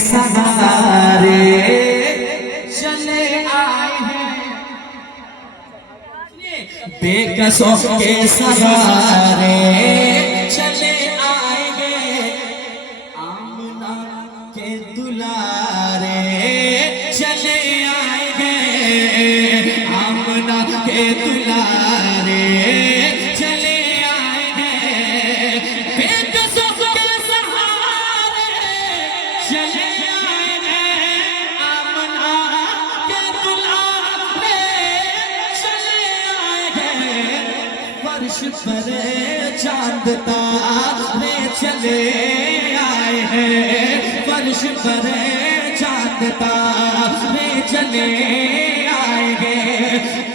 सहारे चले आए हैं, बेकसों के सहारे चले आएंगे, आमना के दुलारे चले आएंगे, आमना के दुलारे चले आएंगे, बेकसों के सहारे चले आएंगे, आमना के दुलारे चले आएंगे, फर्श पर चांद तारे चले आए हैं, फर्श पर चांद तारे चले आएंगे,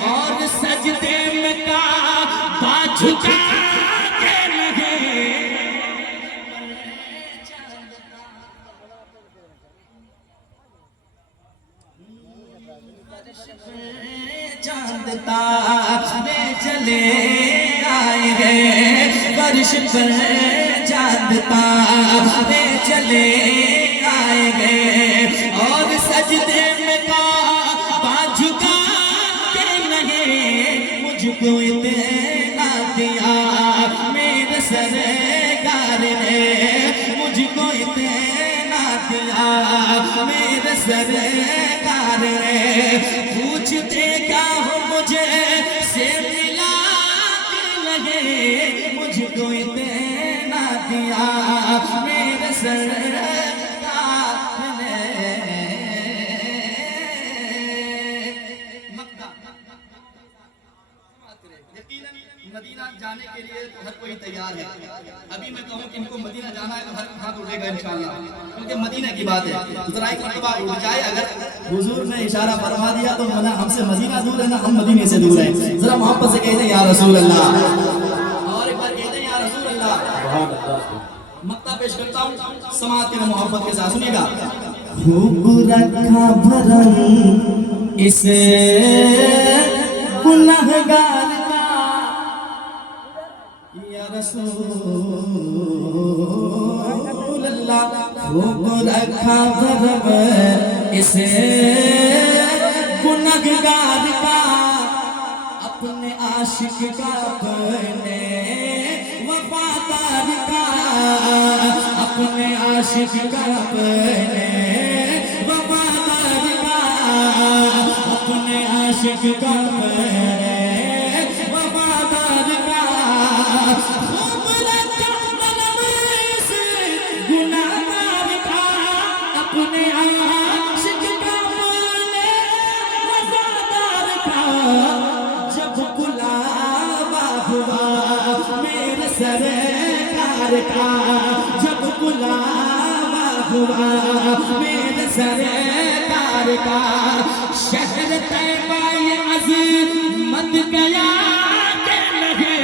और सजदे में काबा झुका के लगे, चांद तारे चले आएंगे, फर्श पर चांद तारे चले आएंगे, और सजदे में काबा झुका के लगे, मुझको इतना दिया मेरे सरकार ने, मुझको इतना दिया मेरे सरकार ने, पूछते क्या हो मुझे से मिला के लगे, मुझको इतना दिया मेरे सरकार ने। यकीनन मदीना जाने के लिए तो हर कोई तैयार है। अभी मैं कहूँ कि इनको मदीना जाना है तो हर हाथ उठेगा इंशाअल्लाह, क्योंकि मदीना की बात है। जरा एक मरतबा उठ जाए, अगर हुजूर ने इशारा फरमा दिया तो मना हमसे मदीना दूर है ना हम मदीने से दूर हैं। जरा मोहब्बत से कहते हैं या रसूल अल्लाह, और एक बार कहते हैं या रसूल अल्लाह। मक्ता पेश करता हूँ समाअत के मोहब्बत के साथ, सुनिएगा। खूब रखा भरम इसे गुनहगार का या रसूल अल्लाह, खूब रखा भरम इसे गुनहगार का, अपने आशिक का अपने वफादार का, अपने आशिक का अपने वफादार का, अपने आशिक का अपने वफादार का, खूब रखा भरम इसे गुनहगार का, अपने आशिक का अपने वफादार का, जब बुलावा हुआ मेरे सरकार का, जब बुलावा हुआ मेरे सरकार का, शहर तैयबा ये अज़मत गया के लगे,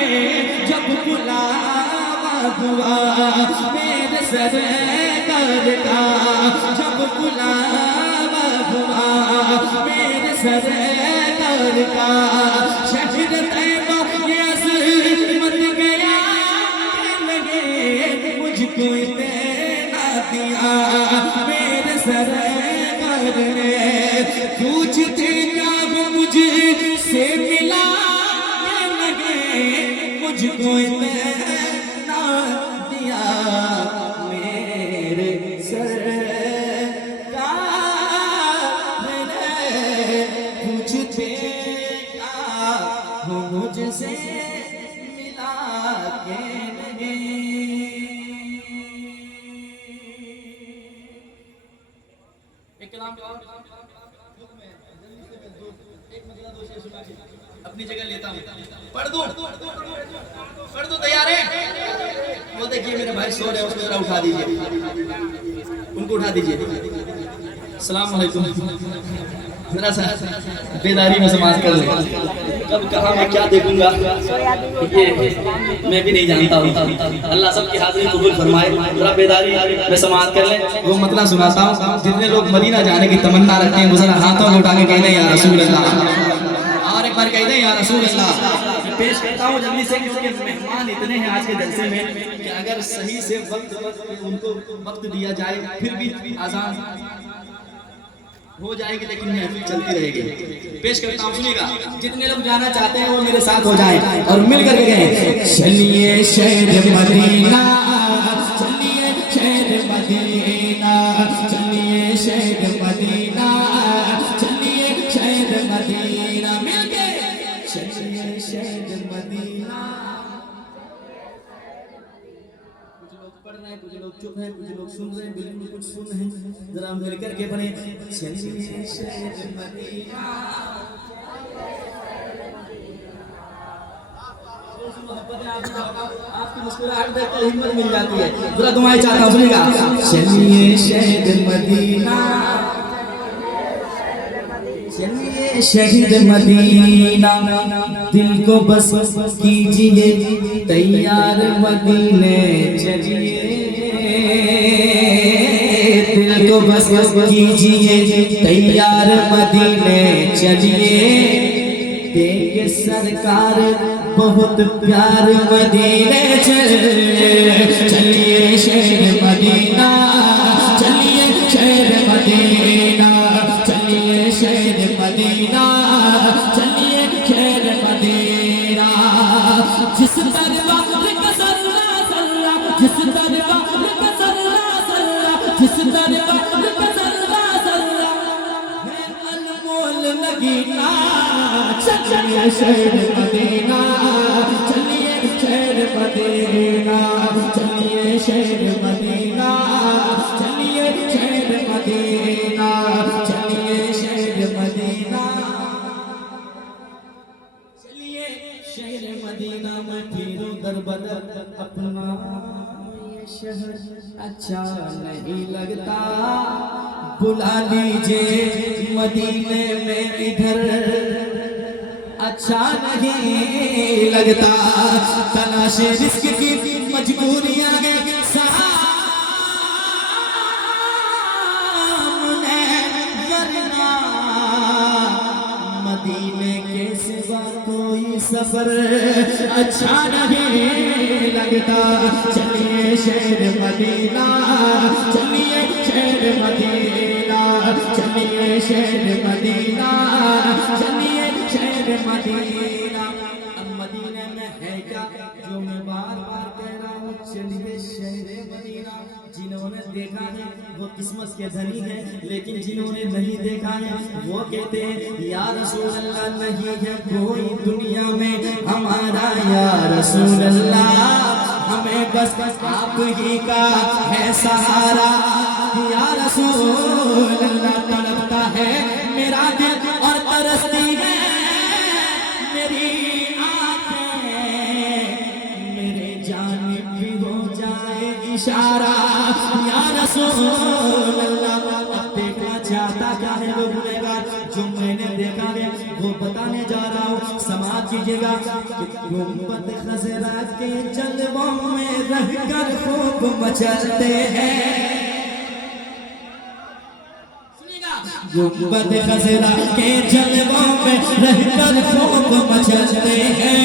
जब बुलावा हुआ मेरे सरकार का, जब बुलावा हुआ मेरे सरकार का, शहर तैयबा ये अज़मत गया के लगे, मुझको इतना दिया मेरे सरकार ने, पूछते क्या वो मुझसे मिला के लगे, मुझको इतना दिया मेरे सरकार ने, पूछते क्या वो मुझसे मिला के लगे। एक कलाम अपनी जगह लेता हूँ, पढ़ दूं तैयार है? वो देखिए मेरे भाई सो रहे, उसको जरा उठा दीजिए, उनको उठा दीजिए। अस्सलाम वालेकुम, जरा सा बेदारी में समाज कर ले, कब कहाँ मैं क्या देखूंगा ये मैं भी नहीं जानता हूँ। अल्लाह सबकी हाजिरी कबूल फरमाए। जरा बेदारी में समाज कर ले। वो मतलब सुनाता हूँ, जितने लोग मदीना जाने की तमन्ना रखते हैं वो जरा हाथों में उठा के कहते हैं या रसूल अल्लाह, और एक बार कहते हैं या रसूल अल्लाह। पेश करता हूँ जल्दी से, क्योंकि मेहमान इतने हैं आज के जलसे में कि अगर सही से वक्त उनको वक्त दिया जाए फिर भी आजान हो जाएगी, लेकिन महफिल चलती रहेगी। पेश करता हूँ, सुनिएगा। जितने लोग जाना चाहते हैं वो मेरे साथ हो जाए और मिल कर गए। चलिए शहर मदीना, चलिए शहर मदीना, चलिए शहर मदीना, चलिए शहर मदीना, मिल के चलिए शहर मदीना। कुछ लोग पढ़ रहे हैं, कुछ लोग चुप हैं, कुछ लोग सुन रहे हैं, बिल्कुल कुछ सुन रहे हैं। जरा मिल करके बने चलिए शहर मदीना। आपकी मुस्कुराहट देखकर हिम्मत मिल जाती है। जरा दुआएं चाहता हूँ, सुनिएगा। चलिए शहर मदीना, चलिए शहर मदीना, दिल को बस कीजिए तैयार मदीने चलिए, दिल को बस कीजिए तैयार मदीने चलिए, देंगे सरकार बहुत प्यार मदीने चलिए, चलिए शहर मदीना, चलिए शहर मदीना, चलिए शहर मदीना, चलिए शहर मदीना। जिस दरबार का सल्ला सल्ला, जिस दरबार का सल्ला सल्ला, जिस दरबार का सल्ला सल्ला है अनमोल नगीना। चलिए शहर मदीना, चलिए शहर मदीना, चलिए शहर मदीना, चलिए शहर मदीना, चलिए शहर मदीना, चलिए शहर मदीना में फिरो दर बदर अपना ये शहर अच्छा नहीं लगता, बुला लीजिए मदीने में इधर अच्छा नहीं लगता। तलाशे रिस्क की मजबूरियां हैं सामने, वरना मदीने के सिवा कोई सफर अच्छा नहीं लगता। चलिए शहर मदीना, चलिए शहर मदीना, चलिए शहर मदीना, चलिए शहर मदीना। अब मदीने में है क्या जो मैं बार बार कह रहा हूँ, चलिए शहर मदीना। जिन्होंने देखा है वो किस्मत के धनी है, लेकिन जिन्होंने नहीं देखा है वो कहते हैं या रसूल अल्लाह नहीं है कोई दुनिया में हमारा, या रसूल अल्लाह हमें बस आप ही का है सहारा। या रसूल अल्लाह तड़पता है मेरा दिल और तरसती है मेरी आंखें, मेरे जानिब भी हो जाए इशारा। या रसूल अल्लाह अब देखना चाहता क्या है वो गुनहगार, जो मैंने देखा है वो बताने जा रहा हूँ, समाज कीजिएगा। गुंबद खजरा के जलवों में रहकर खूब मचलते हैं, गुंबद खजरा के जलवों में रहकर खूब मचलते हैं,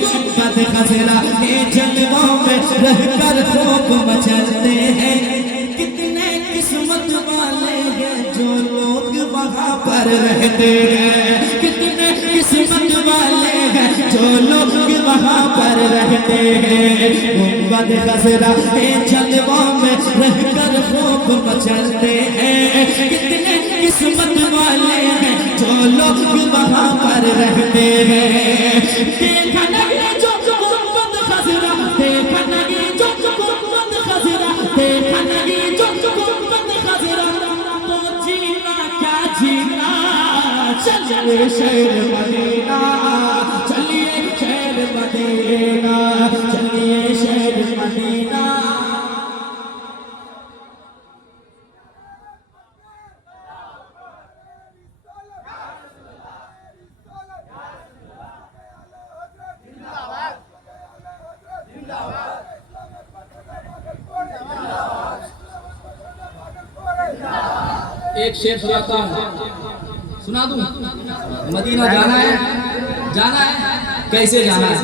गुंबद खजरा के जलवों में रहकर खूब मचलते हैं। कितने किस्मत वाले हैं जो लोग वहाँ पर रहते हैं, कितने किस्मत वाले हैं जो लोग वहाँ पर रहते हैं। गुंबद खजरा के जलवों में रहकर खूब मचलते हैं, कितने किस्मत वाले हैं जो लोग वहाँ पर रहते हैं। देखा नहीं जो गुंबद खजरा, देखा नहीं जो गुंबद खजरा, देखा नहीं जो गुंबद खजरा, तो जीना क्या जीना। चलिए शहर मदीना, चलिए शहर मदीना, चलिए शहर मदीना। एक शेर सुनाता हूँ, सुना दूँ। मदीना जाना है, जाना है, कैसे जाना है,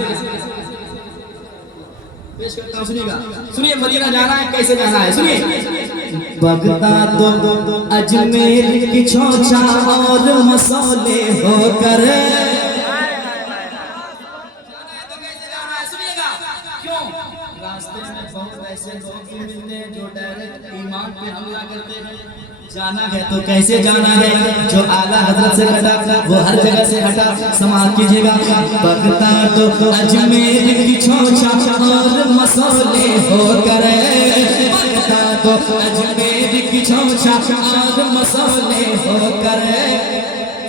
पेश करता हूं, सुनिएगा। सुनिए, मदीना जाना है, कैसे जाना है, सुनिए। बगदाद तो अजमेर की छोचा और मसौले होकर रास्ते में बहुत ऐसे लोग भी मिलते हैं जो डायरेक्ट ईमान पे हमला करते हैं। जाना है तो कैसे जाना है, जो आला हजरत से हटा वो हर जगह से हटा, समाज कीजिएगा। बगदाद तो अजमेर की छोचा और मसौले होकर, बगदाद तो अजमेर की छोचा और मसौले होकर,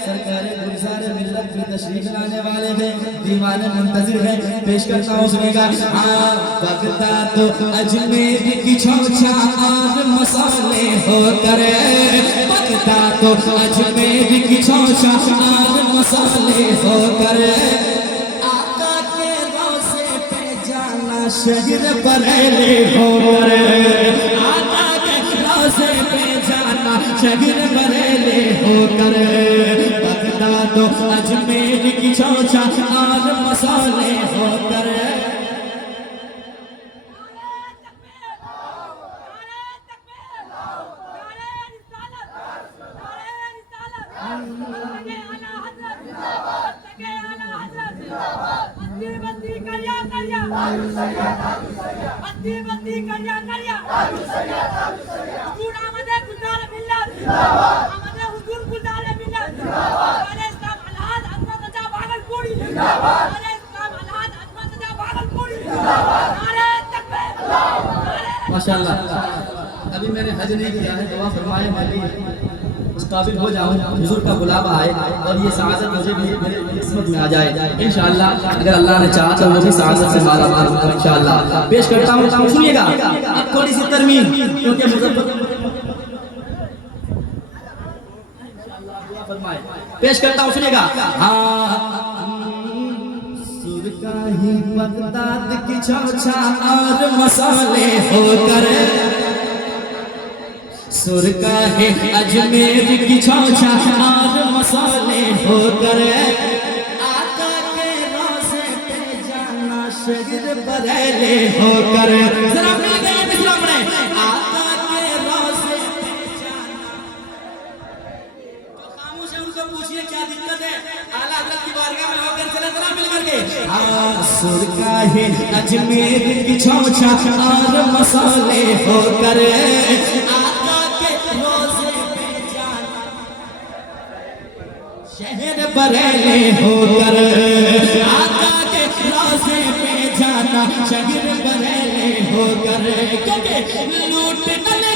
सरकार गुलजार मिल्लत की तशरीफ लाने वाले हैं, दीवाने मुंतजिर हैं, पेश करता हूं, सुनेगा। बगदाद तो अजमेर की छोचा और मसौले होकर, बगदाद तो अजमेर की छोचा और मसौले होकर, आका के रोज़े पे जाना शहर बरेली होकर, आका के रोज़े पे जाना शहर बरेली होकर, बगदाद तो अजमेर की छोचा और मसौले होकर। माशाअल्लाह, अभी मैंने हज नहीं किया है, दुआ फरमाए मैं भी उस काबिल हो जाऊं, हुजूर का बुलावा आए और ये सआदत मुझे भी मेरे किस्मत में आ जाए इंशाअल्लाह। अगर अल्लाह ने चाहा तो वो भी सआदत से माला माल होगा इंशाअल्लाह। पेश करता हूं, सुनिएगा। अब थोड़ी सी तरमीम, क्योंकि पेश करता हूं, सुनिएगा। सुर का ही बगदाद की छोचा और मसौले होकर, सुर का है अजमेर की छोचा और मसौले होकर, आका के रोज़े पे जाना शहर बरेली होकर। जरा मिल गए मिसरा में, आका के रोज़े पे जाना। तो खामोश है उनको पूछिए क्या दिक्कत है, आला हज़रत की बारगाह में होकर चले, जरा मिल करके। सुर का है अजमेर की छोचा और मसौले होकर, शहर बरेली होकर, आका के रोज़े पे जाना शहर बरेली होकर, क्योंकि लूट न ले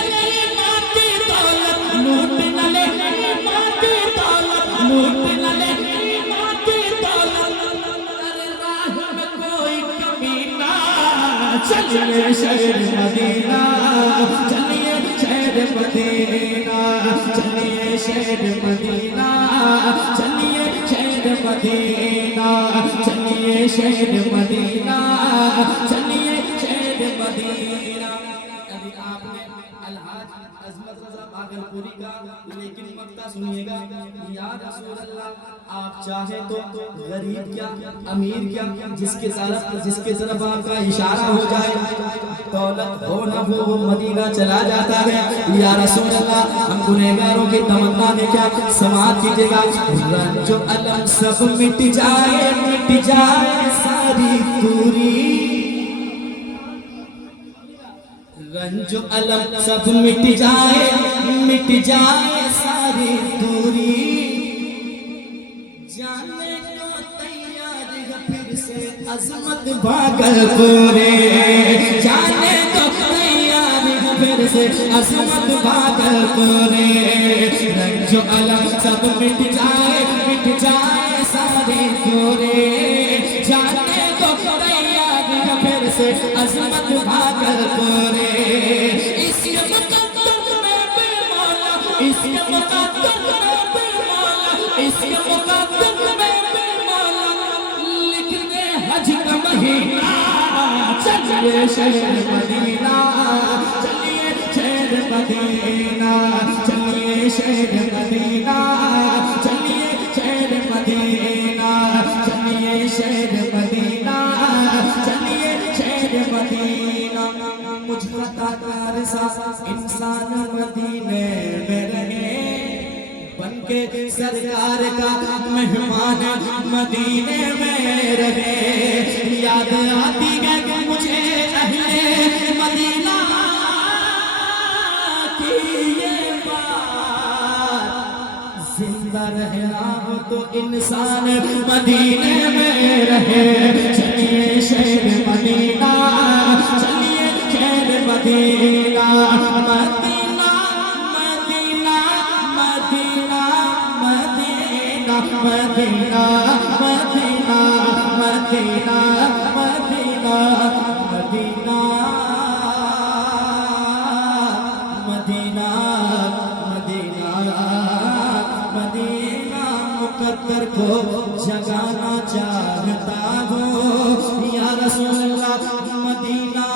माटी दौलत, लूट न ले माटी दौलत, लूट न ले माटी दौलत, राह में कोई कमी ना, चलिए शहर मदीना, चलिए शहर मदीना, चलिए शहर मदीना, चलिए शहर मदीना, चलिए शहर मदीना, चलिए शहर मदीना। अभी आपने अलहाज अजमत रज़ा भागलपुरी का लेकिन मक्ता सुनिएगा। या रसूल अल्लाह, आप चाहे तो गरीब क्या अमीर क्या, जिसके तरफ आपका इशारा हो जाए, दौलत हो ना हो, वो मदीना चला जाता है। या रसूल अल्लाह, हम गुनहगारों की तमन्ना में क्या समात कीजिएगा। रंजो अलम सब मिट जाए सारी दूरी, रंजो अलम सब मिट जाए सारी दूरी, जाने को तैयार है फिर से अजमत भागलपुरी, जाने को तैयार है फिर से अजमत भागलपुरी, रंजो अलम सब मिट जाए सारी दूरी, जाने को तैयार है फिर से अजमत भागलपुरी। इसके मुकद्दर में बेमाला, इसके मुकद्दर में बेमाला, इसके मुकद्दर में बेमाला, लिख दे हज का महीना, चलिए शहर मदीना, चलिए शहर मदीना, चलिए शहर मदीना, चलिए शहर मदीना, चलिए शहर के सरकार का मेहमान मदीने में रहे। याद आती है मुझे अहले मदीना की ये बात, जिंदा रहना हो तो इंसान मदीने में रहे। चलिए शहर मदीना, चलिए शहर Medina, Medina Medina Medina Medina Medina Medina Medina Medina Medina Medina Medina Medina मुकद्दर को जगाना चाहता हूँ या रसूल अल्लाह। मदीना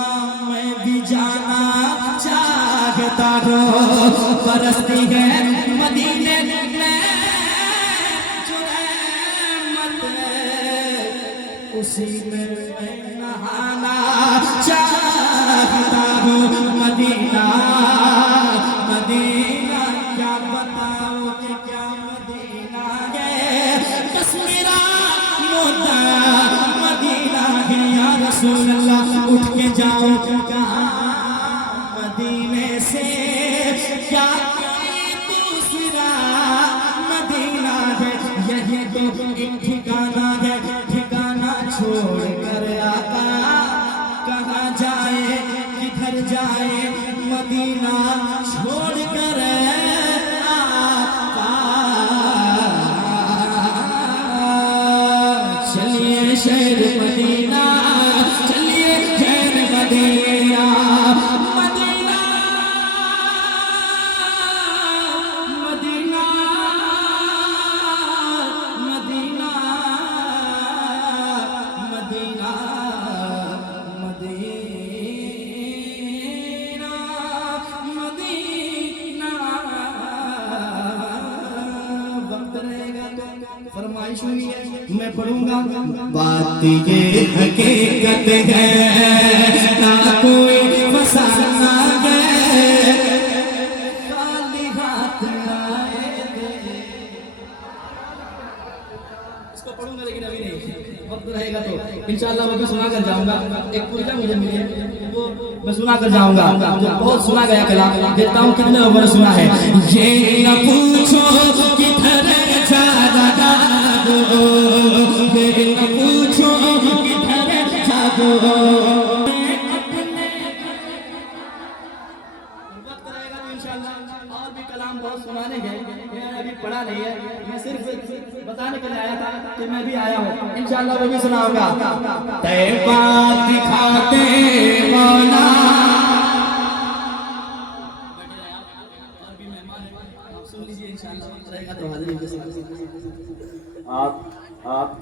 मैं भी जाना चाहता हूँ। बरसती है मदीने में जो रहमत है, उसी में मैं नहाना चाहता हूँ। मदीना मदीना क्या बताओ कि क्या मदीना है, बस मेरा मुद्दा मदीना है या रसूल अल्लाह। उठ के जाओ कहाँ मदीने से, क्या कोई दूसरा मदीना है, यही तो एक ठिकाना है। ठिकाना छोड़ कर आका कहाँ जाए, किधर जाए, मदीना छोड़ कर आका। चलिए शहर मदीना, चलिए शहर Medina, Medina Medina Medina Medina Medina Medina. वक्त रहेगा तो फरमाइश हुई है मैं पढ़ूंगा। बात ये हकीकत है ना कोई फसाना है, खाली हाथ आए थे। इसको पढ़ूंगा लेकिन अभी नहीं, वक्त रहेगा तो इंशाअल्लाह वो भी सुना कर जाऊंगा। एक पूजा मुझे मिली है वो मैं सुना कर जाऊंगा, जो बहुत सुना गया कलाम। देखता हूँ कितने लोगों ने सुना है। ये न पूछो किधर जा रहा हो, ये न पूछो किधर जा रहा हो। वक्त रहेगा तो इंशाअल्लाह और भी कलाम बहुत सुनाने हैं। मैंने अभी पढ़ा नहीं है, मैं सिर्फ बताने के लिए आया था कि मैं भी आया हूँ। इंशाअल्लाह वो भी सुनाऊंगा। तैबा दिखाते मौला, और भी मेहमान हैं, आप सुन लीजिए इंशाअल्लाह रहेगा तो हाजिर। आप